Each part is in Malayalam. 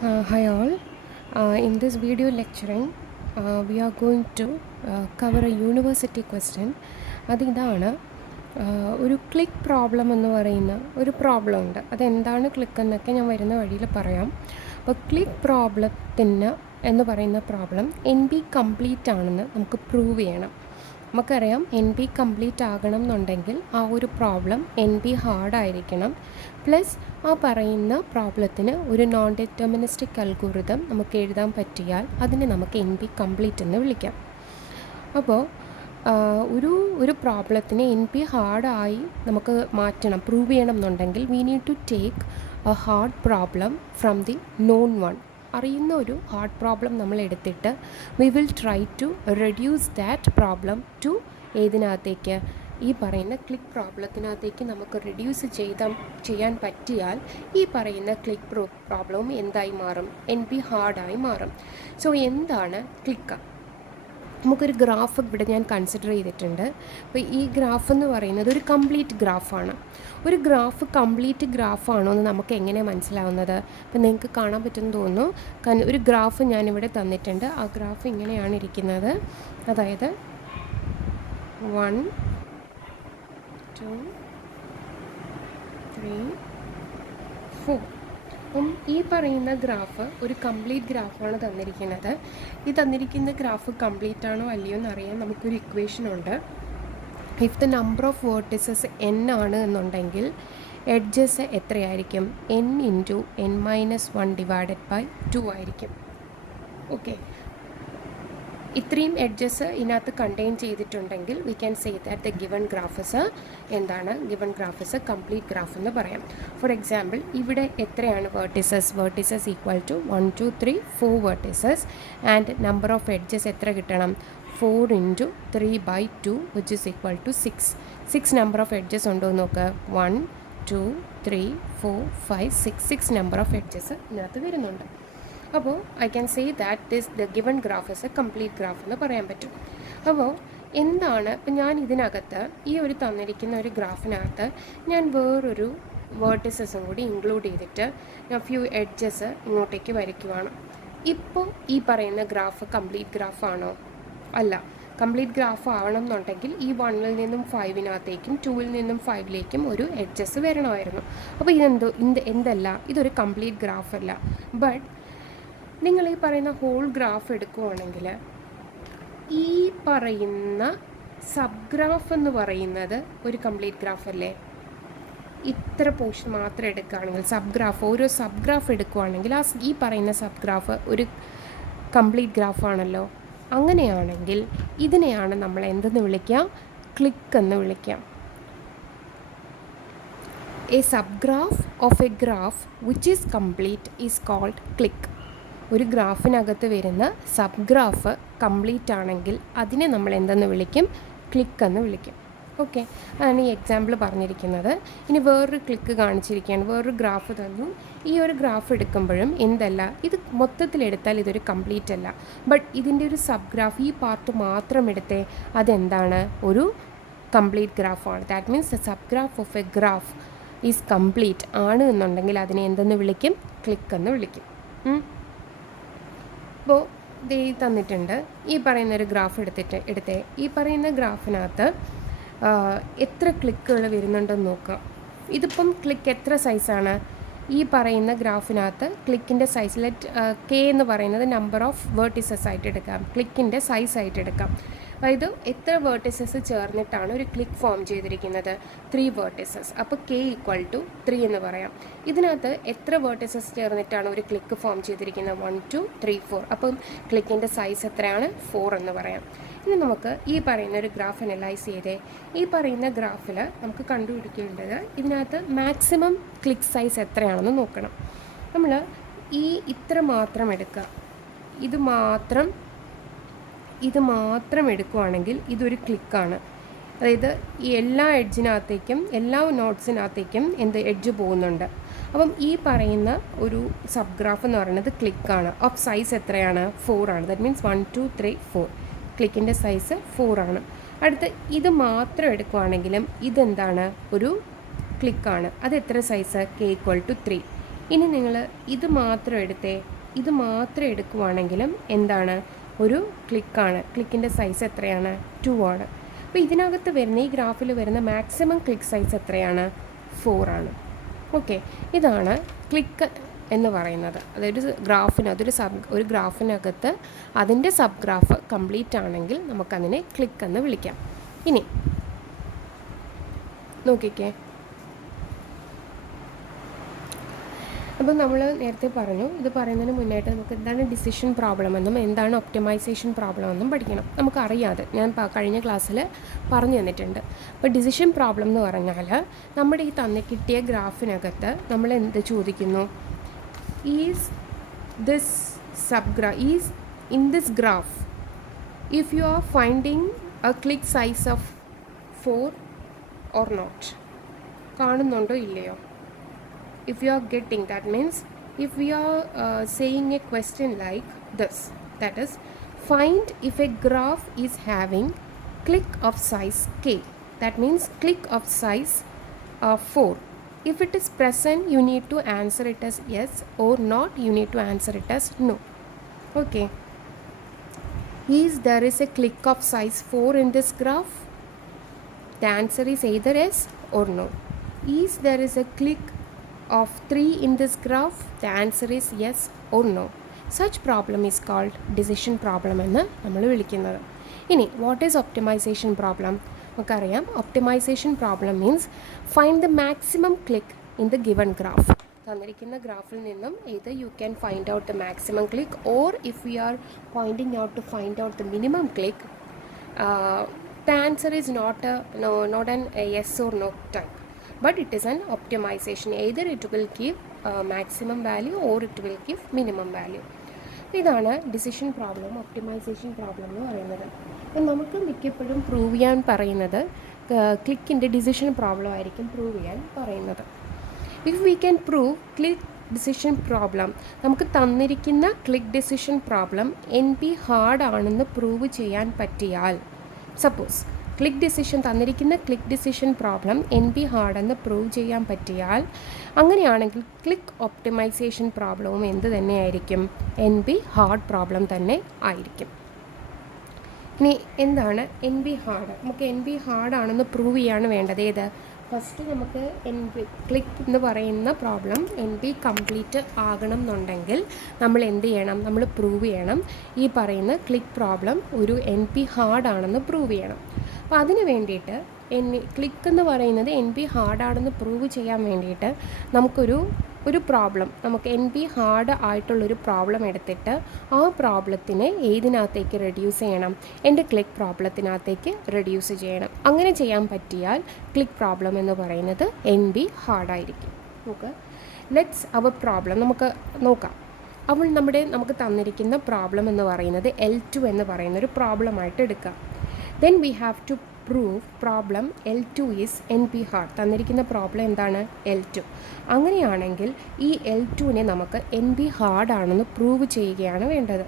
Hi all. In this video lecturing, we are going to cover a university question. അതിതാണ് ഒരു ക്ലിക്ക് പ്രോബ്ലം എന്ന് പറയുന്ന ഒരു പ്രോബ്ലം ഉണ്ട്. അതെന്താണ് ക്ലിക്ക് എന്നൊക്കെ ഞാൻ വരുന്ന വഴിയിൽ പറയാം. അപ്പോൾ ക്ലിക്ക് പ്രോബ്ലത്തിന് എന്ന് പറയുന്ന പ്രോബ്ലം NP കംപ്ലീറ്റ് ആണെന്ന് നമുക്ക് പ്രൂവ് ചെയ്യണം. നമുക്കറിയാം NP കംപ്ലീറ്റ് ആകണം എന്നുണ്ടെങ്കിൽ ആ ഒരു പ്രോബ്ലം NP ഹാർഡായിരിക്കണം. പ്ലസ് ആ പറയുന്ന പ്രോബ്ലത്തിന് ഒരു നോൺ ഡിറ്റർമിനിസ്റ്റിക് അൽഗോരിതം നമുക്ക് എഴുതാൻ പറ്റിയാൽ അതിനെ നമുക്ക് NP കംപ്ലീറ്റ് എന്ന് വിളിക്കാം. അപ്പോൾ ഒരു പ്രോബ്ലത്തിന് NP ഹാർഡായി നമുക്ക് മാറ്റണം, പ്രൂവ് ചെയ്യണം എന്നുണ്ടെങ്കിൽ we need to take a hard problem from the known one. അറിയുന്ന ഒരു ഹാർഡ് പ്രോബ്ലം നമ്മൾ എടുത്തിട്ട് we will try to reduce that problem to ഏതിനകത്തേക്ക്, ഈ പറയുന്ന ക്ലിക്ക് പ്രോബ്ലത്തിനകത്തേക്ക് നമുക്ക് റെഡ്യൂസ് ചെയ്യാൻ പറ്റിയാൽ ഈ പറയുന്ന ക്ലിക്ക് പ്രോബ്ലവും എന്തായി മാറും, NP ഹാർഡായി മാറും. സോ എന്താണ് ക്ലിക്ക്? നമുക്കൊരു ഗ്രാഫ് ഇവിടെ ഞാൻ കൺസിഡർ ചെയ്തിട്ടുണ്ട്. അപ്പോൾ ഈ ഗ്രാഫ് എന്ന് പറയുന്നത് ഒരു കംപ്ലീറ്റ് ഗ്രാഫാണ്. ഒരു ഗ്രാഫ് കംപ്ലീറ്റ് ഗ്രാഫാണോ എന്ന് നമുക്ക് എങ്ങനെ മനസ്സിലാവുന്നത്? അപ്പോൾ നിങ്ങൾക്ക് കാണാൻ പറ്റുമെന്ന് തോന്നുന്നു. ഒരു ഗ്രാഫ് ഞാനിവിടെ തന്നിട്ടുണ്ട്. ആ ഗ്രാഫ് ഇങ്ങനെയാണ് ഇരിക്കുന്നത്. അതായത് 1 2 3 4. അപ്പം ഈ പറയുന്ന ഗ്രാഫ് ഒരു കംപ്ലീറ്റ് ഗ്രാഫാണ് തന്നിരിക്കുന്നത്. ഈ തന്നിരിക്കുന്ന ഗ്രാഫ് കംപ്ലീറ്റ് ആണോ അല്ലയോ എന്നറിയാൻ നമുക്കൊരു ഇക്വേഷനുണ്ട്. If the number of vertices n ആണ് എന്നുണ്ടെങ്കിൽ എഡ്ജസ് എത്രയായിരിക്കും? n × n-1 ഡിവൈഡഡ് ബൈ 2 ആയിരിക്കും. ഓക്കെ, ഇത്രയും എഡ്ജസ് ഇതിനകത്ത് കണ്ടെയ്ൻ ചെയ്തിട്ടുണ്ടെങ്കിൽ we can say that the given graphs എന്താണ്? ഗിവൺ ഗ്രാഫ്സ് കംപ്ലീറ്റ് ഗ്രാഫ് എന്ന് പറയാം. ഫോർ എക്സാമ്പിൾ ഇവിടെ എത്രയാണ് vertices equal to 1 2 3 4 vertices and number of edges എത്ര കിട്ടണം? 4 × 3/2 which is equal to 6 number of edges ഉണ്ടോ എന്ന് നോക്കുക. 1 2 3 4 5 6 നമ്പർ ഓഫ് എഡ്ജസ് ഇതിനകത്ത് വരുന്നുണ്ട്. അപ്പോൾ I can say that the given graph is A complete graph എന്ന് പറയാൻ പറ്റും. അപ്പോൾ എന്താണ്, ഇപ്പം ഞാൻ ഇതിനകത്ത് ഈ ഒരു തന്നിരിക്കുന്ന ഒരു ഗ്രാഫിനകത്ത് ഞാൻ വേറൊരു വേർട്ടിസസും കൂടി ഇൻക്ലൂഡ് ചെയ്തിട്ട് ഞാൻ ഫ്യൂ എഡ്ജസ് ഇങ്ങോട്ടേക്ക് വരയ്ക്കുവാണ്. ഇപ്പോൾ ഈ പറയുന്ന ഗ്രാഫ് കംപ്ലീറ്റ് ഗ്രാഫാണോ? അല്ല. കംപ്ലീറ്റ് ഗ്രാഫ് ആവണം എന്നുണ്ടെങ്കിൽ ഈ 1-ൽ നിന്നും 5-നകത്തേക്കും 2-ൽ നിന്നും 5-ലേക്കും ഒരു എഡ്ജസ് വരണമായിരുന്നു. അപ്പോൾ എന്തല്ല, ഇതൊരു കംപ്ലീറ്റ് ഗ്രാഫ് അല്ല. ബട്ട് നിങ്ങൾ ഈ പറയുന്ന ഹോൾ ഗ്രാഫ് എടുക്കുകയാണെങ്കിൽ ഈ പറയുന്ന സബ് ഗ്രാഫ് എന്ന് പറയുന്നത് ഒരു കംപ്ലീറ്റ് ഗ്രാഫ് അല്ലേ? ഇത്ര പോർഷൻ മാത്രം എടുക്കുകയാണെങ്കിൽ ഓരോ സബ് ഗ്രാഫ് എടുക്കുകയാണെങ്കിൽ ഈ പറയുന്ന സബ് ഗ്രാഫ് ഒരു കംപ്ലീറ്റ് ഗ്രാഫാണല്ലോ. അങ്ങനെയാണെങ്കിൽ ഇതിനെയാണ് നമ്മൾ എന്തെന്ന് വിളിക്കുക? ക്ലിക്ക് എന്ന് വിളിക്കാം. A sub graph of a graph which is complete is called clique. ഒരു ഗ്രാഫിനകത്ത് വരുന്ന സബ് ഗ്രാഫ് കംപ്ലീറ്റ് ആണെങ്കിൽ അതിനെ നമ്മൾ എന്തെന്ന് വിളിക്കും? ക്ലിക്ക് എന്ന് വിളിക്കും. ഓക്കെ, അതാണ് ഈ എക്സാമ്പിൾ പറഞ്ഞിരിക്കുന്നത്. ഇനി വേറൊരു ക്ലിക്ക് കാണിച്ചിരിക്കുകയാണ്. വേറൊരു ഗ്രാഫ് തന്നു. ഈ ഒരു ഗ്രാഫ് എടുക്കുമ്പോഴും എന്തല്ല, ഇത് മൊത്തത്തിലെടുത്താൽ ഇതൊരു കംപ്ലീറ്റ് അല്ല. ബട്ട് ഇതിൻ്റെ ഒരു സബ് ഗ്രാഫ്, ഈ പാർട്ട് മാത്രം എടുത്തേ, അതെന്താണ്? ഒരു കംപ്ലീറ്റ് ഗ്രാഫാണ്. That means the sub graph of a graph is complete ആണ് എന്നുണ്ടെങ്കിൽ അതിനെ എന്തെന്ന് വിളിക്കും? ക്ലിക്ക് എന്ന് വിളിക്കും. അപ്പോൾ ഇത് തന്നിട്ടുണ്ട്. ഈ പറയുന്നൊരു ഗ്രാഫ് എടുത്തേ. ഈ പറയുന്ന ഗ്രാഫിനകത്ത് എത്ര ക്ലിക്കുകൾ വരുന്നുണ്ടെന്ന് നോക്കുക. ഇതിപ്പം ക്ലിക്ക് എത്ര സൈസാണ്? ഈ പറയുന്ന ഗ്രാഫിനകത്ത് ക്ലിക്കിൻ്റെ സൈസ് K എന്ന് പറയുന്നത് നമ്പർ ഓഫ് വേർട്ടിസസ് ആയിട്ട് എടുക്കാം, ക്ലിക്കിൻ്റെ സൈസ് ആയിട്ട് എടുക്കാം. അതായത് എത്ര വേർട്ടിസസ് ചേർന്നിട്ടാണ് ഒരു ക്ലിക്ക് ഫോം ചെയ്തിരിക്കുന്നത്? 3 വേർട്ടിസസ്. അപ്പോൾ K = 3 എന്ന് പറയാം. ഇതിനകത്ത് എത്ര വേർട്ടിസസ് ചേർന്നിട്ടാണ് ഒരു ക്ലിക്ക് ഫോം ചെയ്തിരിക്കുന്നത്? 1 2 3 4. അപ്പം ക്ലിക്കിൻ്റെ സൈസ് എത്രയാണ്? 4 എന്ന് പറയാം. ഇനി നമുക്ക് ഈ പറയുന്ന ഒരു ഗ്രാഫ് അനലൈസ് ചെയ്തേ. ഈ പറയുന്ന ഗ്രാഫിൽ നമുക്ക് കണ്ടുപിടിക്കേണ്ടത് ഇതിനകത്ത് മാക്സിമം ക്ലിക്ക് സൈസ് എത്രയാണെന്ന് നോക്കണം. നമ്മൾ ഇത്ര മാത്രം എടുക്കുക. ഇത് മാത്രം എടുക്കുകയാണെങ്കിൽ ഇതൊരു ക്ലിക്കാണ്. അതായത് ഈ എല്ലാ എഡ്ജിനകത്തേക്കും എല്ലാ നോട്ട്സിനകത്തേക്കും എഡ്ജ് പോകുന്നുണ്ട്. അപ്പം ഈ പറയുന്ന ഒരു സബ് ഗ്രാഫ് എന്ന് പറയുന്നത് ക്ലിക്കാണ്. ഓഫ് സൈസ് എത്രയാണ്? 4 ആണ്. That means 1 2 3 4. ക്ലിക്കിൻ്റെ സൈസ് 4 ആണ്. അടുത്ത് ഇത് മാത്രം എടുക്കുകയാണെങ്കിലും ഇതെന്താണ്? ഒരു ക്ലിക്കാണ്. അത് എത്ര സൈസ്? K = 3. ഇനി നിങ്ങൾ ഇത് മാത്രം എടുക്കുവാണെങ്കിലും എന്താണ്, ഒരു ക്ലിക്കാണ്. ക്ലിക്കിൻ്റെ സൈസ് എത്രയാണ്? 2 ആണ്. അപ്പോൾ ഇതിനകത്ത് വരുന്ന ഈ ഗ്രാഫിൽ വരുന്ന മാക്സിമം ക്ലിക്ക് സൈസ് എത്രയാണ്? 4 ആണ്. ഓക്കെ, ഇതാണ് ക്ലിക്ക് എന്ന് പറയുന്നത്. അതൊരു ഗ്രാഫിന് ഒരു ഗ്രാഫിനകത്ത് അതിൻ്റെ സബ് ഗ്രാഫ് കംപ്ലീറ്റ് ആണെങ്കിൽ നമുക്കതിനെ ക്ലിക്ക് എന്ന് വിളിക്കാം. ഇനി നോക്കിക്കേ, അപ്പോൾ നമ്മൾ നേരത്തെ പറഞ്ഞു, ഇത് പറയുന്നതിന് മുന്നായിട്ട് നമുക്ക് എന്താണ് ഡിസിഷൻ പ്രോബ്ലം എന്നും എന്താണ് ഒപ്റ്റിമൈസേഷൻ പ്രോബ്ലം എന്നും പഠിക്കണം. നമുക്കറിയാതെ ഞാൻ കഴിഞ്ഞ ക്ലാസ്സിൽ പറഞ്ഞു തന്നിട്ടുണ്ട്. അപ്പോൾ ഡിസിഷൻ പ്രോബ്ലം എന്ന് പറഞ്ഞാൽ നമ്മുടെ ഈ കിട്ടിയ ഗ്രാഫിനകത്ത് നമ്മൾ എന്ത് ചോദിക്കുന്നു, is in this graph if you are finding a clique size of 4 or not, കാണുന്നുണ്ടോ ഇല്ലയോ? If you are getting, that means if we are saying a question like this, that is, find if a graph is having clique of size k, that means clique of size 4. If it is present, you need to answer it as yes, or not, you need to answer it as no. Okay, is there is a clique of size 4 in this graph? The answer is either yes or no. Is there is a clique of 3 in this graph? The answer is yes or no. Such problem is called decision problem എന്ന് നമ്മൾ വിളിക്കുന്നത്. ഇനി വാട്ട് ഈസ് ഒപ്റ്റിമൈസേഷൻ പ്രോബ്ലം? നമുക്കറിയാം, optimization problem means find the maximum clique in the given graph. തന്നിരിക്കുന്ന ഗ്രാഫിൽ നിന്നും either you can find out the maximum click, or if we are pointing out to find out the minimum click, the answer is not an yes or no type, but it is an optimization. Either it will give maximum value or it will give minimum value. ഇതാണ് ഡിസിഷൻ പ്രോബ്ലം, ഒപ്റ്റിമൈസേഷൻ പ്രോബ്ലം എന്ന് പറയുന്നത്. അപ്പം നമുക്ക് മിക്കപ്പോഴും പ്രൂവ് ചെയ്യാൻ പറയുന്നത് ക്ലിക്കിൻ്റെ ഡിസിഷൻ പ്രോബ്ലം ആയിരിക്കും പ്രൂവ് ചെയ്യാൻ പറയുന്നത്. If we can prove click decision problem, നമുക്ക് തന്നിരിക്കുന്ന click decision problem NP hard ആണെന്ന് പ്രൂവ് ചെയ്യാൻ പറ്റിയാൽ, സപ്പോസ് തന്നിരിക്കുന്ന click decision problem NP hard എന്ന് പ്രൂവ് ചെയ്യാൻ പറ്റിയാൽ, അങ്ങനെയാണെങ്കിൽ ക്ലിക്ക് ഒപ്റ്റിമൈസേഷൻ പ്രോബ്ലവും എന്ത് തന്നെയായിരിക്കും? NP ഹാർഡ് പ്രോബ്ലം തന്നെ ആയിരിക്കും. ഇനി എന്താണ് NP ഹാർഡ്? നമുക്ക് NP ഹാർഡ് ആണെന്ന് പ്രൂവ് ചെയ്യാണ് വേണ്ടത്. ഏത്? ഫസ്റ്റ് നമുക്ക് ക്ലിക്ക് എന്ന് പറയുന്ന പ്രോബ്ലം NP കംപ്ലീറ്റ് ആകണം എന്നുണ്ടെങ്കിൽ നമ്മൾ എന്ത് ചെയ്യണം? നമ്മൾ പ്രൂവ് ചെയ്യണം ഈ പറയുന്ന ക്ലിക്ക് പ്രോബ്ലം ഒരു NP ഹാർഡ് ആണെന്ന് പ്രൂവ് ചെയ്യണം. അപ്പോൾ അതിന് വേണ്ടിയിട്ട് ക്ലിക്ക് എന്ന് പറയുന്നത് NP ഹാർഡാണെന്ന് പ്രൂവ് ചെയ്യാൻ വേണ്ടിയിട്ട് നമുക്കൊരു പ്രോബ്ലം, നമുക്ക് NP ഹാർഡ് ആയിട്ടുള്ളൊരു പ്രോബ്ലം എടുത്തിട്ട് ആ പ്രോബ്ലത്തിനെ ഏതിനകത്തേക്ക് റെഡ്യൂസ് ചെയ്യണം? എൻ്റെ ക്ലിക്ക് പ്രോബ്ലത്തിനകത്തേക്ക് റെഡ്യൂസ് ചെയ്യണം. അങ്ങനെ ചെയ്യാൻ പറ്റിയാൽ ക്ലിക്ക് പ്രോബ്ലം എന്ന് പറയുന്നത് NP ഹാർഡായിരിക്കും. ലെറ്റ്സ് അവർ പ്രോബ്ലം നമുക്ക് നോക്കാം. അപ്പോൾ നമുക്ക് തന്നിരിക്കുന്ന പ്രോബ്ലം എന്ന് പറയുന്നത് L2 എന്ന് പറയുന്നൊരു പ്രോബ്ലമായിട്ട് എടുക്കാം. Then we have to prove problem L2 is NP hard. തന്നിരിക്കുന്ന പ്രോബ്ലം എന്താണ്? L2. അങ്ങനെയാണെങ്കിൽ ഈ L2നെ നമുക്ക് NP ഹാർഡ് ആണെന്ന് പ്രൂവ് ചെയ്യുകയാണ് വേണ്ടത്.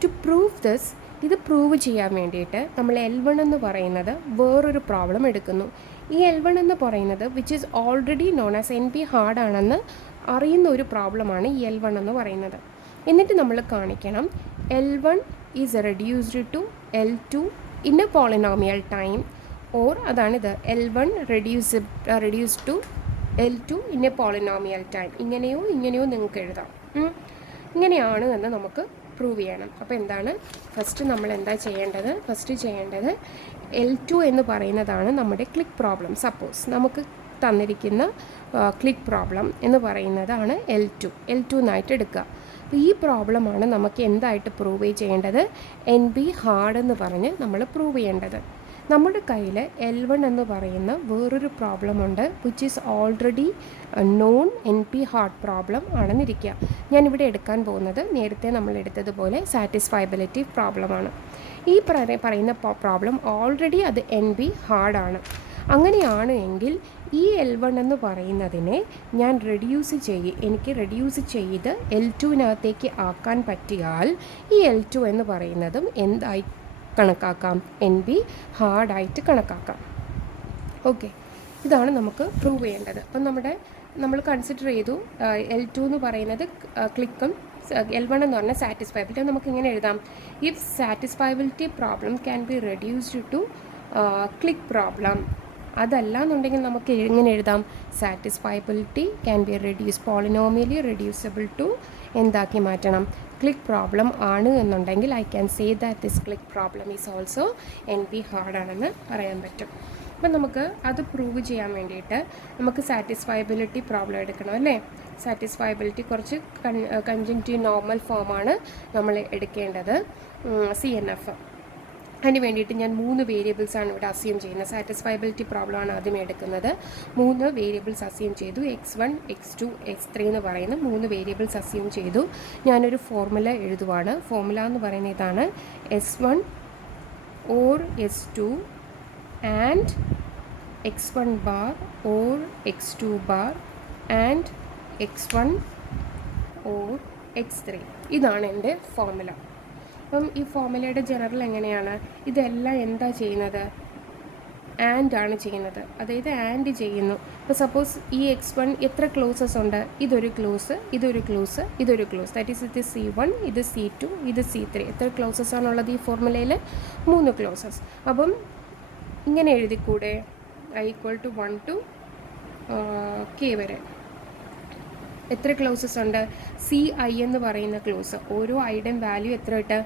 ടു പ്രൂവ് ദിസ്, ഇത് പ്രൂവ് ചെയ്യാൻ വേണ്ടിയിട്ട് നമ്മൾ L1 എന്ന് പറയുന്നത് വേറൊരു പ്രോബ്ലം എടുക്കുന്നു. ഈ L1 എന്ന് പറയുന്നത് which is already known as NP hard ആണെന്ന് അറിയുന്ന ഒരു പ്രോബ്ലമാണ് ഈ L1 എന്ന് പറയുന്നത്. എന്നിട്ട് നമ്മൾ കാണിക്കണം L1 is reduced to L2 in a polynomial time, or അതാണിത് L1 reduced to L2 in a polynomial time. ഇങ്ങനെയോ നിങ്ങൾക്ക് എഴുതാം. ഇങ്ങനെയാണ് എന്ന് നമുക്ക് പ്രൂവ് ചെയ്യണം. അപ്പോൾ എന്താണ് ഫസ്റ്റ് നമ്മൾ എന്താ ചെയ്യേണ്ടത്? ഫസ്റ്റ് ചെയ്യേണ്ടത് L2 എന്ന് പറയുന്നതാണ് നമ്മുടെ ക്ലിക്ക് പ്രോബ്ലം. സപ്പോസ് നമുക്ക് തന്നിരിക്കുന്ന ക്ലിക്ക് പ്രോബ്ലം എന്ന് പറയുന്നതാണ് L2 എന്നായിട്ട് എടുക്കുക. അപ്പോൾ ഈ പ്രോബ്ലമാണ് നമുക്ക് എന്തായിട്ട് പ്രൂവ് ചെയ്യേണ്ടത്? NP ഹാർഡ് എന്ന് പറഞ്ഞ് നമ്മൾ പ്രൂവ് ചെയ്യേണ്ടത്. നമ്മുടെ കയ്യിൽ L1 എന്ന് പറയുന്ന വേറൊരു പ്രോബ്ലം ഉണ്ട്, which is already known NP hard problem ആണെന്നിരിക്കുക. ഞാനിവിടെ എടുക്കാൻ പോകുന്നത് നേരത്തെ നമ്മൾ എടുത്തതുപോലെ സാറ്റിസ്ഫയബിലിറ്റി പ്രോബ്ലമാണ്. ഈ പറയുന്ന പ്രോബ്ലം ഓൾറെഡി അത് NP ഹാർഡാണ്. അങ്ങനെയാണ് എങ്കിൽ ഈ L1 എന്ന് പറയുന്നതിനെ ഞാൻ എനിക്ക് റെഡ്യൂസ് ചെയ്ത് L2വിനകത്തേക്ക് ആക്കാൻ പറ്റിയാൽ ഈ L2 എന്ന് പറയുന്നതും എന്തായി കണക്കാക്കാം? NP ഹാർഡായിട്ട് കണക്കാക്കാം. ഓക്കെ, ഇതാണ് നമുക്ക് പ്രൂവ് ചെയ്യേണ്ടത്. അപ്പം നമ്മുടെ നമ്മൾ കൺസിഡർ ചെയ്തു L2 എന്ന് പറയുന്നത് ക്ലിക്കും L1 എന്ന് പറഞ്ഞാൽ സാറ്റിസ്ഫയബിലിറ്റി. നമുക്ക് ഇങ്ങനെ എഴുതാം, if satisfiability problem can be reduced to clique problem. അതല്ല എന്നുണ്ടെങ്കിൽ നമുക്ക് എങ്ങനെ എഴുതാം, satisfiability can be polynomially reducible to എന്താക്കി മാറ്റണം, ക്ലിക്ക് പ്രോബ്ലം ആണ് എന്നുണ്ടെങ്കിൽ I can say that this clique problem is also NP hard ആണെന്ന് പറയാൻ പറ്റും. അപ്പം നമുക്ക് അത് പ്രൂവ് ചെയ്യാൻ വേണ്ടിയിട്ട് നമുക്ക് സാറ്റിസ്ഫയബിലിറ്റി പ്രോബ്ലം എടുക്കണം അല്ലേ. സാറ്റിസ്ഫയബിലിറ്റി കുറച്ച് കൺജങ്ക്റ്റീവ് നോർമൽ ഫോമാണ് നമ്മൾ എടുക്കേണ്ടത്, CNF. അതിന് വേണ്ടിയിട്ട് ഞാൻ 3 വേരിയബിൾസാണ് ഇവിടെ അസ്യൂം ചെയ്യുന്നത്. സാറ്റിസ്ഫയബിലിറ്റി പ്രോബ്ലമാണ് ആദ്യം എടുക്കുന്നത്. 3 വേരിയബിൾസ് അസ്യൂം ചെയ്തു. X1, X2, X3 എന്ന് പറയുന്ന 3 വേരിയബിൾസ് അസ്യൂം ചെയ്തു. ഞാനൊരു ഫോർമുല എഴുതുവാണ്. ഫോർമുല എന്ന് പറയുന്നത് ഇതാണ്, S1 or S2 and X1 bar or X2 bar and X1 or X3. ഇതാണ് എൻ്റെ ഫോർമുല. അപ്പം ഈ ഫോർമുലയുടെ ജനറൽ എങ്ങനെയാണ്, ഇതെല്ലാം എന്താ ചെയ്യുന്നത്, ആൻഡ് ആണ് ചെയ്യുന്നത്. അതായത് ആൻഡ് ചെയ്യുന്നു. ഇപ്പോൾ സപ്പോസ് ഈ X1 എത്ര ക്ലോസസ് ഉണ്ട്, ഇതൊരു ക്ലോസ്, ഇതൊരു ക്ലോസ്, ഇതൊരു ക്ലോസ്, ദാറ്റ് ഈസ് ഇത് C1, ഇത് C2, ഇത് C3. എത്ര ക്ലോസസ് ആണുള്ളത് ഈ ഫോർമുലയിൽ? 3 ക്ലോസസ്. അപ്പം ഇങ്ങനെ എഴുതിക്കൂടെ, I = 1 to K വരെ എത്ര ക്ലോസസ് ഉണ്ട്? CI എന്ന് പറയുന്ന ക്ലോസ്, ഓരോ ഐയുടെയും വാല്യൂ എത്ര ഇട്ട്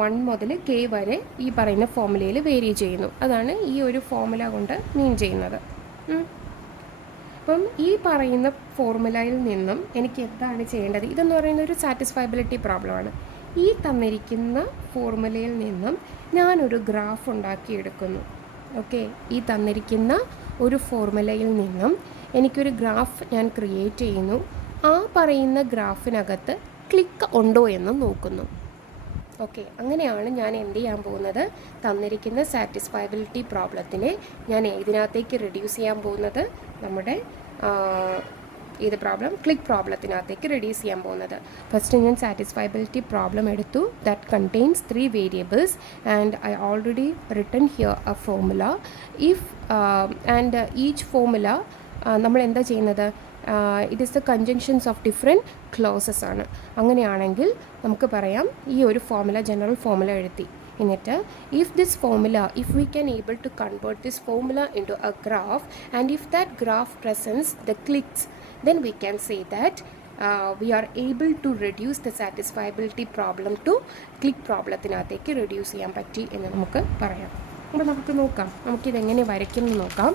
1 മുതൽ K വരെ ഈ പറയുന്ന ഫോർമുലയിൽ വേരി ചെയ്യുന്നു. അതാണ് ഈ ഒരു ഫോർമുല കൊണ്ട് മീൻ ചെയ്യുന്നത്. അപ്പം ഈ പറയുന്ന ഫോർമുലയിൽ നിന്നും എനിക്ക് എന്താണ് ചെയ്യേണ്ടത്? ഇതെന്ന് പറയുന്ന ഒരു സാറ്റിസ്ഫയബിലിറ്റി പ്രോബ്ലമാണ്. ഈ തന്നിരിക്കുന്ന ഫോർമുലയിൽ നിന്നും ഞാനൊരു ഗ്രാഫ് ഉണ്ടാക്കിയെടുക്കുന്നു. ഓക്കെ, ഈ തന്നിരിക്കുന്ന ഒരു ഫോർമുലയിൽ നിന്നും എനിക്കൊരു ഗ്രാഫ് ഞാൻ ക്രിയേറ്റ് ചെയ്യുന്നു. ആ പറയുന്ന ഗ്രാഫിനകത്ത് ക്ലിക്ക് ഉണ്ടോ എന്ന് നോക്കുന്നു. ഓക്കെ, അങ്ങനെയാണ് ഞാൻ എന്ത് ചെയ്യാൻ പോകുന്നത്, തന്നിരിക്കുന്ന സാറ്റിസ്ഫയബിലിറ്റി പ്രോബ്ലത്തിനെ ഞാൻ ഏതിനകത്തേക്ക് റെഡ്യൂസ് ചെയ്യാൻ പോകുന്നത്, നമ്മുടെ ഏത് പ്രോബ്ലം, ക്ലിക്ക് പ്രോബ്ലത്തിനകത്തേക്ക് റെഡ്യൂസ് ചെയ്യാൻ പോകുന്നത്. ഫസ്റ്റ് ഞാൻ സാറ്റിസ്ഫയബിലിറ്റി പ്രോബ്ലം എടുത്തു. That contains 3 variables and I already written here a formula. If and each formula നമ്മൾ എന്താ ചെയ്യുന്നത്, it is the conjunctions of different clauses ആണ്. അങ്ങനെയാണെങ്കിൽ നമുക്ക് പറയാം, ഈ ഒരു ഫോർമുല ജനറൽ ഫോർമുല എഴുതി. എന്നിട്ട് if this formula, if we can able to convert this formula into a graph and if that graph presents the clicks, then we can say that we are able to reduce the satisfiability problem to click പ്രോബ്ലത്തിനകത്തേക്ക് റെഡ്യൂസ് ചെയ്യാൻ പറ്റി എന്ന് നമുക്ക് പറയാം. അപ്പോൾ നമുക്ക് നോക്കാം, നമുക്കിതെങ്ങനെ വരയ്ക്കുമെന്ന് നോക്കാം.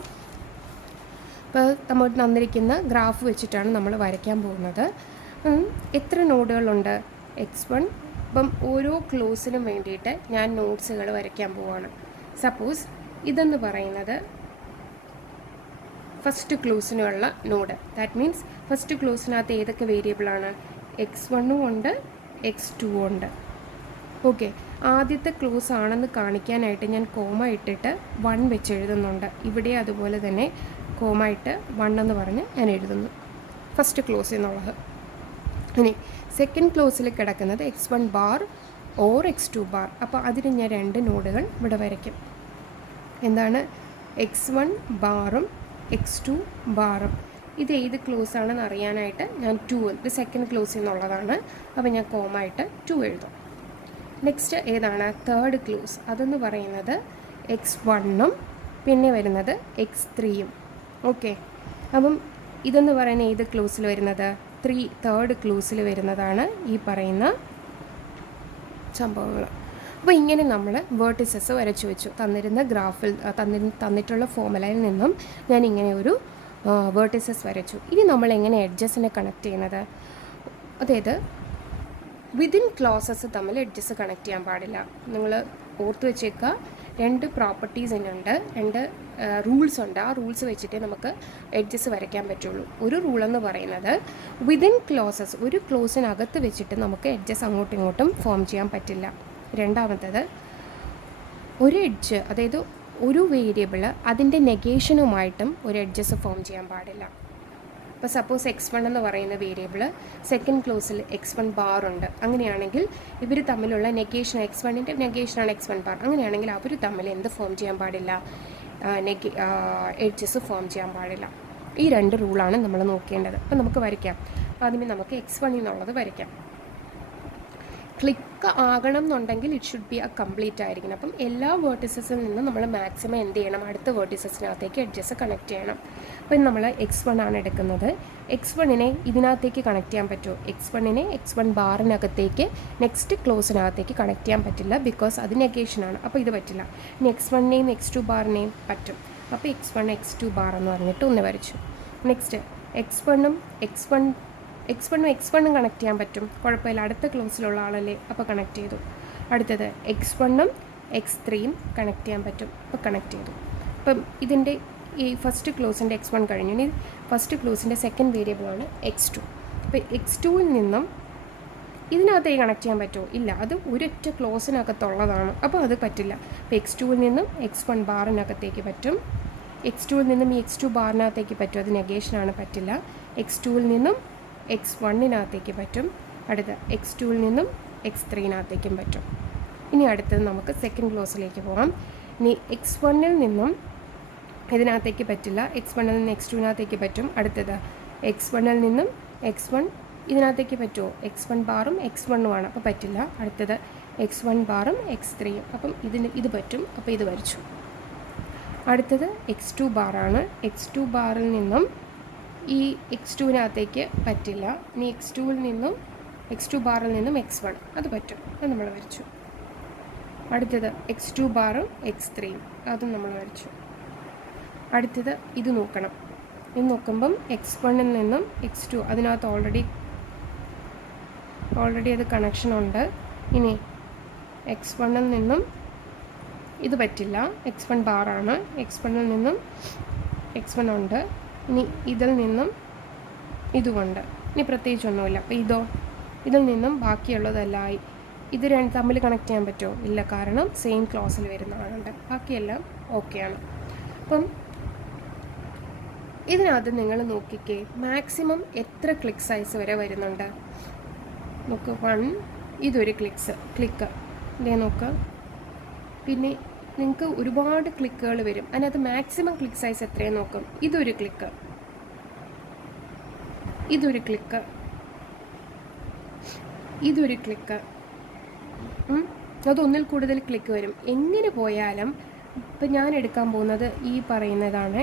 ഇപ്പോൾ നമ്മൾ തന്നിരിക്കുന്ന ഗ്രാഫ് വെച്ചിട്ടാണ് നമ്മൾ വരയ്ക്കാൻ പോകുന്നത്. എത്ര നോഡുകളുണ്ട്? X1. അപ്പം ഓരോ ക്ലോസിനും വേണ്ടിയിട്ട് ഞാൻ നോട്ട്സുകൾ വരയ്ക്കാൻ പോവാണ്. സപ്പോസ് ഇതെന്ന് പറയുന്നത് ഫസ്റ്റ് ക്ലോസിനുള്ള നോഡ്. ദാറ്റ് മീൻസ് ഫസ്റ്റ് ക്ലോസിനകത്ത് ഏതൊക്കെ വേരിയബിളാണ്? X1 ഉണ്ട്, X2 ഉണ്ട്. ഓക്കെ, ആദ്യത്തെ ക്ലോസ് ആണെന്ന് കാണിക്കാനായിട്ട് ഞാൻ കോമ ഇട്ടിട്ട് 1 വെച്ച് എഴുതുന്നുണ്ട്. ഇവിടെ അതുപോലെ തന്നെ കോമ ഇട്ട് 1 എന്ന് പറഞ്ഞ് ഞാൻ എഴുതുന്നു, ഫസ്റ്റ് ക്ലോസ് എന്നുള്ളത്. ഇനി സെക്കൻഡ് ക്ലോസിൽ കിടക്കുന്നത് X1 bar or X2 bar. അപ്പോൾ അതിന് ഞാൻ 2 നോഡുകൾ ഇവിടെ വരയ്ക്കും. എന്താണ്? X1 ബാറും X2 ബാറും. ഇത് ഏത് ക്ലോസ് ആണെന്ന് അറിയാനായിട്ട് ഞാൻ 2, ഇത് സെക്കൻഡ് ക്ലോസ് എന്നുള്ളതാണ്. അപ്പോൾ ഞാൻ കോമ ഇട്ട് 2 എഴുതും. നെക്സ്റ്റ് ഏതാണ്? Third close. അതെന്ന് പറയുന്നത് X1ഉം പിന്നെ വരുന്നത് X3യും. ഓക്കെ, അപ്പം ഇതെന്ന് പറയുന്നത് ഏത് ക്ലോസിൽ വരുന്നത്? തേർഡ് ക്ലോസിൽ വരുന്നതാണ് ഈ പറയുന്ന സംഭവങ്ങൾ. അപ്പോൾ ഇങ്ങനെ നമ്മൾ വേർട്ടിസസ് വരച്ചു വെച്ചു. തന്നിരുന്ന ഗ്രാഫിൽ തന്നിട്ടുള്ള ഫോർമുലയിൽ നിന്നും ഞാൻ ഇങ്ങനെ ഒരു വേർട്ടിസസ് വരച്ചു. ഇനി നമ്മൾ എങ്ങനെ എഡ്ജസിനെ കണക്ട് ചെയ്യുന്നത്? അതായത് വിതിൻ ക്ലോസസ് തമ്മിൽ എഡ്ജസ് കണക്ട് ചെയ്യാൻ പാടില്ല. നിങ്ങൾ ഓർത്ത് വെച്ചേക്കുക, 2 പ്രോപ്പർട്ടീസ് ഉണ്ട്, 2 റൂൾസ് ഉണ്ട്. ആ റൂൾസ് വെച്ചിട്ടേ നമുക്ക് എഡ്ജസ് വരയ്ക്കാൻ പറ്റുള്ളൂ. ഒരു റൂളെന്ന് പറയുന്നത് വിതിൻ ക്ലോസസ്, ഒരു ക്ലോസിനകത്ത് വെച്ചിട്ട് നമുക്ക് എഡ്ജസ് അങ്ങോട്ടും ഇങ്ങോട്ടും ഫോം ചെയ്യാൻ പറ്റില്ല. രണ്ടാമത്തത്, ഒരു എഡ്ജ്, അതായത് ഒരു വേരിയബിൾ അതിൻ്റെ നെഗേഷനുമായിട്ടും ഒരു എഡ്ജസ് ഫോം ചെയ്യാൻ പാടില്ല. ഇപ്പോൾ സപ്പോസ് X1 എന്ന് പറയുന്ന വേരിയബിൾ സെക്കൻഡ് ക്ലോസിൽ X1 ബാർ ഉണ്ട്. അങ്ങനെയാണെങ്കിൽ ഇവർ തമ്മിലുള്ള നെഗേഷൻ, X1ൻ്റെ നെഗേഷനാണ് X1 ബാർ. അങ്ങനെയാണെങ്കിൽ അവർ തമ്മിൽ എന്ത് ഫോം ചെയ്യാൻ പാടില്ല? എഡ്ജസ് ഫോം ചെയ്യാൻ പാടില്ല. ഈ 2 റൂളാണ് നമ്മൾ നോക്കേണ്ടത്. അപ്പോൾ നമുക്ക് വരയ്ക്കാം. ആദ്യമേ നമുക്ക് x1 എന്നുള്ളത് വരയ്ക്കാം. ക്ലിക്ക് ആകണം എന്നുണ്ടെങ്കിൽ ഇറ്റ് ഷുഡ് ബി കംപ്ലീറ്റ് ആയിരിക്കണം. അപ്പം എല്ലാ വേർട്ടിസസിൽ നിന്നും നമ്മൾ മാക്സിമം എന്ത് ചെയ്യണം, അടുത്ത വേർട്ടിസസിനകത്തേക്ക് എഡ്ജസ് കണക്ട് ചെയ്യണം. അപ്പം നമ്മൾ x1 ആണ് എടുക്കുന്നത്. x1നെ ഇതിനകത്തേക്ക് കണക്ട് ചെയ്യാൻ പറ്റുമോ? x1നെ x1 ബാറിനകത്തേക്ക് നെക്സ്റ്റ് ക്ലോസിനകത്തേക്ക് കണക്ട് ചെയ്യാൻ പറ്റില്ല, ബിക്കോസ് അത് നെഗേഷനാണ്. അപ്പോൾ ഇത് പറ്റില്ല. ഇനി x1നെയും x2 ബാറിനെയും പറ്റും. അപ്പോൾ x1 x2 ബാർ എന്ന് പറഞ്ഞിട്ട് ഒന്ന് വരച്ചു. നെക്സ്റ്റ് x1ഉം x1ഉം കണക്ട് ചെയ്യാൻ പറ്റും, കുഴപ്പമില്ല, അടുത്ത ക്ലോസിലുള്ള ആളല്ലേ, അപ്പോൾ കണക്ട് ചെയ്തു. അടുത്തത് x1ഉം x3യും കണക്ട് ചെയ്യാൻ പറ്റും, അപ്പോൾ കണക്ട് ചെയ്തു. അപ്പം ഇതിൻ്റെ ഈ ഫസ്റ്റ് ക്ലോസിൻ്റെ x1 കഴിഞ്ഞു. ഇനി ഫസ്റ്റ് ക്ലോസിൻ്റെ സെക്കൻഡ് വേരിയബിളാണ് x2. അപ്പോൾ x2ൽ നിന്നും ഇതിനകത്തേക്ക് കണക്ട് ചെയ്യാൻ പറ്റുമോ? ഇല്ല, അത് ഒരൊറ്റ ക്ലോസിനകത്തുള്ളതാണ്, അപ്പോൾ അത് പറ്റില്ല. അപ്പോൾ x2ൽ നിന്നും x1 ബാറിനകത്തേക്ക് പറ്റും, x2ൽ നിന്നും ഈ x2 ബാറിനകത്തേക്ക് പറ്റും, അത് നെഗേഷനാണ്, പറ്റില്ല. x2ൽ നിന്നും x1നകത്തേക്ക് പറ്റും, അടുത്ത x2ൽ നിന്നും x3നകത്തേക്കും പറ്റും. ഇനി അടുത്തത് നമുക്ക് സെക്കൻഡ് ക്ലോസിലേക്ക് പോകാം. ഇനി x1ൽ നിന്നും ഇതിനകത്തേക്ക് പറ്റില്ല, x1ൽ നിന്ന് x2നകത്തേക്ക് പറ്റും. അടുത്തത് x1ൽ നിന്നും x1 ഇതിനകത്തേക്ക് പറ്റുമോ? x1 ബാറും x1ഉമാണ്, അപ്പോൾ പറ്റില്ല. അടുത്തത് x1 ബാറും x3യും, അപ്പം ഇത് പറ്റും, അപ്പോൾ ഇത് വരച്ചു. അടുത്തത് x2 ബാറാണ്. x2 ബാറിൽ നിന്നും ഈ x2നകത്തേക്ക് പറ്റില്ല. ഇനി x2 ബാറിൽ നിന്നും x1, അത് പറ്റും, അത് നമ്മൾ വരച്ചു. അടുത്തത് x2 ബാറും x3യും, അതും നമ്മൾ വരച്ചു. അടുത്തത് ഇത് നോക്കണം. ഇത് നോക്കുമ്പം x1ൽ നിന്നും x2 അതിനകത്ത് ഓൾറെഡി അത് കണക്ഷൻ ഉണ്ട്. ഇനി x1ൽ നിന്നും ഇത് പറ്റില്ല, x1 ബാറാണ്. x1ൽ നിന്നും x1 ഉണ്ട്. ഇനി ഇതിൽ നിന്നും ഇതുകൊണ്ട് ഇനി പ്രത്യേകിച്ചൊന്നുമില്ല. അപ്പോൾ ഇതിൽ നിന്നും ബാക്കിയുള്ളതെല്ലാം ഇത് തമ്മിൽ കണക്ട് ചെയ്യാൻ പറ്റുമോ? ഇല്ല, കാരണം സെയിം ക്ലോസിൽ വരുന്നതാണ്. ബാക്കിയെല്ലാം ഓക്കെയാണ്. അപ്പം ഇതിനകത്ത് നിങ്ങൾ നോക്കിക്കേ, മാക്സിമം എത്ര ക്ലിക്ക് സൈസ് വരെ വരുന്നുണ്ട് നോക്ക്. 1, ഇതൊരു ക്ലിക്ക് ഇതേ നോക്ക്. പിന്നെ നിങ്ങൾക്ക് ഒരുപാട് ക്ലിക്കുകൾ വരും, അതിനകത്ത് മാക്സിമം ക്ലിക്ക് സൈസ് എത്രയും നോക്കും. ഇതൊരു ക്ലിക്ക്, അതൊന്നിൽ കൂടുതൽ ക്ലിക്ക് വരും. എങ്ങനെ പോയാലും ഇപ്പം ഞാൻ എടുക്കാൻ പോകുന്നത് ഈ പറയുന്നതാണ്,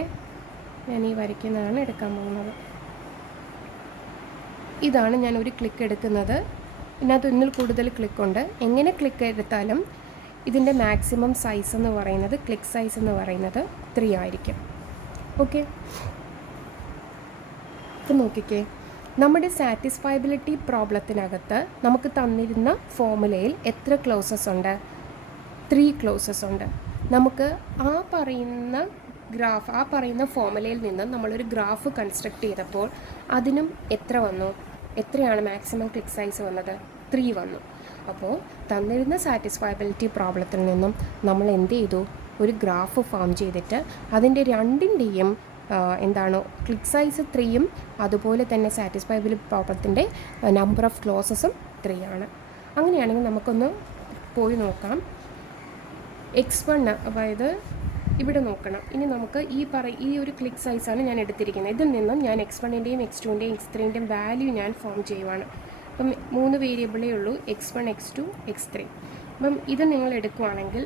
ഞാൻ ഈ വരയ്ക്കുന്നതാണ് എടുക്കാൻ പോകുന്നത്. ഇതാണ് ഞാൻ ഒരു ക്ലിക്ക് എടുക്കുന്നത്. ഇതിനകത്ത് ഒന്നിൽ കൂടുതൽ ക്ലിക്കുണ്ട്. എങ്ങനെ ക്ലിക്ക് എടുത്താലും ഇതിൻ്റെ മാക്സിമം സൈസ് എന്ന് പറയുന്നത്, ക്ലിക്ക് സൈസ് എന്ന് പറയുന്നത് 3 ആയിരിക്കും. ഓക്കെ, ഇപ്പം നോക്കിക്കേ, നമ്മുടെ സാറ്റിസ്ഫയബിലിറ്റി പ്രോബ്ലത്തിനകത്ത് നമുക്ക് തന്നിരുന്ന ഫോർമുലയിൽ എത്ര ക്ലോസസ് ഉണ്ട്? 3 ക്ലോസസ് ഉണ്ട്. നമുക്ക് ആ പറയുന്ന ഫോർമുലയിൽ നിന്ന് നമ്മളൊരു ഗ്രാഫ് കൺസ്ട്രക്ട് ചെയ്തപ്പോൾ അതിനും എത്രയാണ് മാക്സിമം ക്ലിക്ക് സൈസ് വന്നത്? 3 വന്നു. അപ്പോൾ തന്നിരുന്ന സാറ്റിസ്ഫയബിലിറ്റി പ്രോബ്ലത്തിൽ നിന്നും നമ്മൾ എന്ത് ചെയ്തു? ഒരു ഗ്രാഫ് ഫോം ചെയ്തിട്ട് അതിൻ്റെ രണ്ടിൻ്റെയും ക്ലിക്ക് സൈസ് 3യും അതുപോലെ തന്നെ സാറ്റിസ്ഫയബിലിറ്റി പ്രോബ്ലത്തിൻ്റെ നമ്പർ ഓഫ് ക്ലോസസും 3 ആണ്. അങ്ങനെയാണെങ്കിൽ നമുക്കൊന്ന് പോയി നോക്കാം. x1, അതായത് ഇവിടെ നോക്കണം. ഇനി നമുക്ക് ഈ ഒരു ക്ലിക്ക് സൈസാണ് ഞാൻ എടുത്തിരിക്കുന്നത്. ഇതിൽ നിന്നും ഞാൻ x1ൻ്റെയും x2ൻ്റെയും x3ൻ്റെയും വാല്യൂ ഞാൻ ഫോം ചെയ്യുവാണ്. അപ്പം 3 വേരിയബിളേ ഉള്ളൂ, x1, x2, x3. അപ്പം ഇത് നിങ്ങൾ എടുക്കുവാണെങ്കിൽ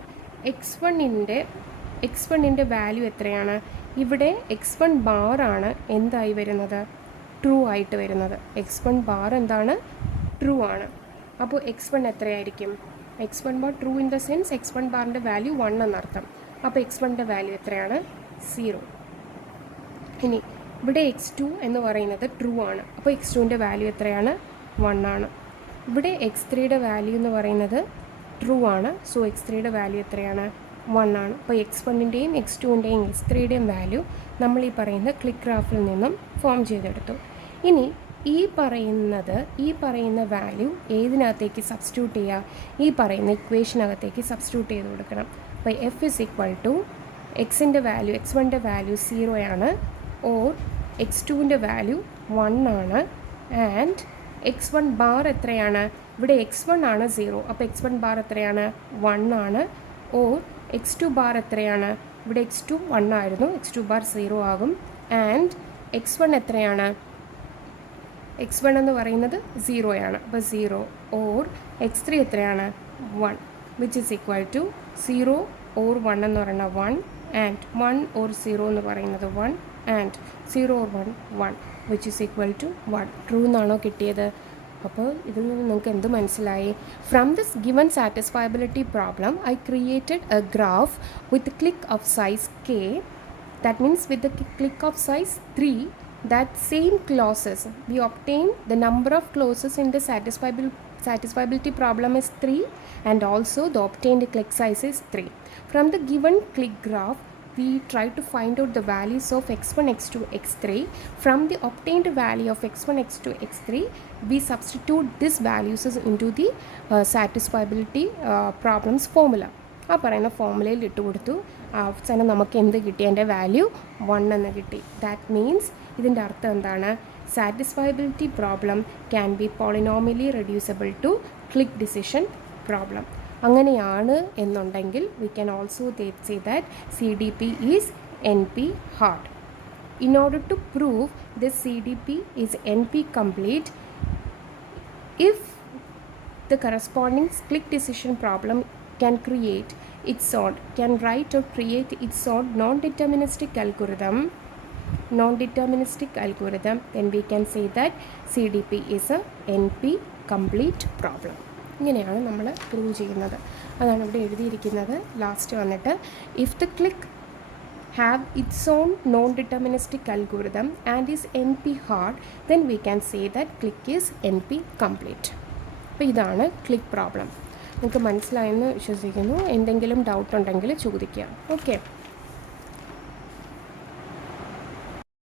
x1ൻ്റെ വാല്യൂ എത്രയാണ്? ഇവിടെ x1 ബാറാണ് എന്തായി വരുന്നത്? ട്രൂ ആയിട്ട് വരുന്നത്. x1 ബാർ എന്താണ്? ട്രൂ ആണ്. അപ്പോൾ x1 എത്രയായിരിക്കും? x1 bar true in the sense x1 ബാറിൻ്റെ വാല്യൂ 1 എന്നർത്ഥം. അപ്പോൾ x1ൻ്റെ വാല്യൂ എത്രയാണ്? 0. ഇനി ഇവിടെ x2 എന്ന് പറയുന്നത് ട്രൂ ആണ്. അപ്പോൾ x2ൻ്റെ വാല്യൂ എത്രയാണ്? 1 ആണ്. ഇവിടെ x3യുടെ വാല്യൂ എന്ന് പറയുന്നത് ട്രൂ ആണ്. സോ x3യുടെ വാല്യൂ എത്രയാണ്? 1 ആണ്. അപ്പോൾ x1ൻ്റെയും x2ൻ്റെയും x3യുടെയും വാല്യൂ നമ്മൾ ഈ പറയുന്ന ക്ലിക്ക് ഗ്രാഫിൽ നിന്നും ഫോം ചെയ്തെടുത്തു. ഇനി ഈ പറയുന്ന വാല്യൂ ഏതിനകത്തേക്ക് സബ്സ്റ്റിറ്റ്യൂട്ട് ചെയ്യുക? ഈ പറയുന്ന ഇക്വേഷനകത്തേക്ക് സബ്സ്റ്റിറ്റ്യൂട്ട് ചെയ്ത് കൊടുക്കണം. അപ്പോൾ f = x1ൻ്റെ വാല്യൂ 0 ആണ്, ഓർ x2ൻ്റെ വാല്യൂ 1 ആണ്, ആൻഡ് x1 ബാർ എത്രയാണ്? ഇവിടെ x1 ആണ് 0, അപ്പോൾ x1 ബാർ എത്രയാണ്? 1 ആണ്, ഓർ x2 ബാർ എത്രയാണ്? ഇവിടെ x2 1 ആയിരുന്നു, x2 ബാർ 0 ആകും, ആൻഡ് x1 എത്രയാണ്? x1 എന്ന് പറയുന്നത് 0 ആണ്. അപ്പോൾ 0 ഓർ x3 എത്രയാണ്? 1 which is equal to 0 or 1 എന്ന് പറയുന്നത് 1 ആൻഡ് 1 ഓർ 0 എന്ന് പറയുന്നത് 1 and 0 or 1 1 which is equal to 1. True എന്നാണോ കിട്ടിയത്? അപ്പോൾ ഇതിൽ നിന്ന് നിങ്ങൾക്ക് എന്ത് മനസ്സിലായി? From this given satisfiability problem I created a graph with clique of size k. That means with the click of size 3, that same clauses, we obtain the number of clauses in the satisfiability problem is 3 and also the obtained click size is 3. From the given click graph, we try to find out the values of x1, x2, x3. From the obtained value of x1, x2, x3, we substitute these values into the satisfiability problems formula. ആ പറയുന്ന ഫോമുലയിൽ ഇട്ട് കൊടുത്തു. അവസാനം നമുക്ക് എന്ത് കിട്ടി? എൻ്റെ വാല്യൂ 1 എന്ന് കിട്ടി. ദാറ്റ് മീൻസ് ഇതിൻ്റെ അർത്ഥം എന്താണ്? Satisfiability problem can be polynomially reducible to clique decision problem. അങ്ങനെയാണ് എന്നുണ്ടെങ്കിൽ we can also say that CDP is NP hard. In order to prove this CDP is NP complete, if the corresponding click decision problem can create its own, can write or create its own non-deterministic algorithm, then we can say that CDP is a NP complete problem. ഇങ്ങനെയാണ് നമ്മൾ പ്രൂവ് ചെയ്യുന്നത്. അതാണ് ഇവിടെ എഴുതിയിരിക്കുന്നത്. ലാസ്റ്റ് വന്നിട്ട് if the click have its own non-deterministic algorithm and is NP hard, then we can say that click is NP complete. അപ്പോൾ ഇതാണ് ക്ലിക്ക് പ്രോബ്ലം. നിങ്ങൾക്ക് മനസ്സിലായെന്ന് വിശ്വസിക്കുന്നു. എന്തെങ്കിലും ഡൗട്ട് ഉണ്ടെങ്കിൽ ചോദിക്കുക. ഓക്കെ.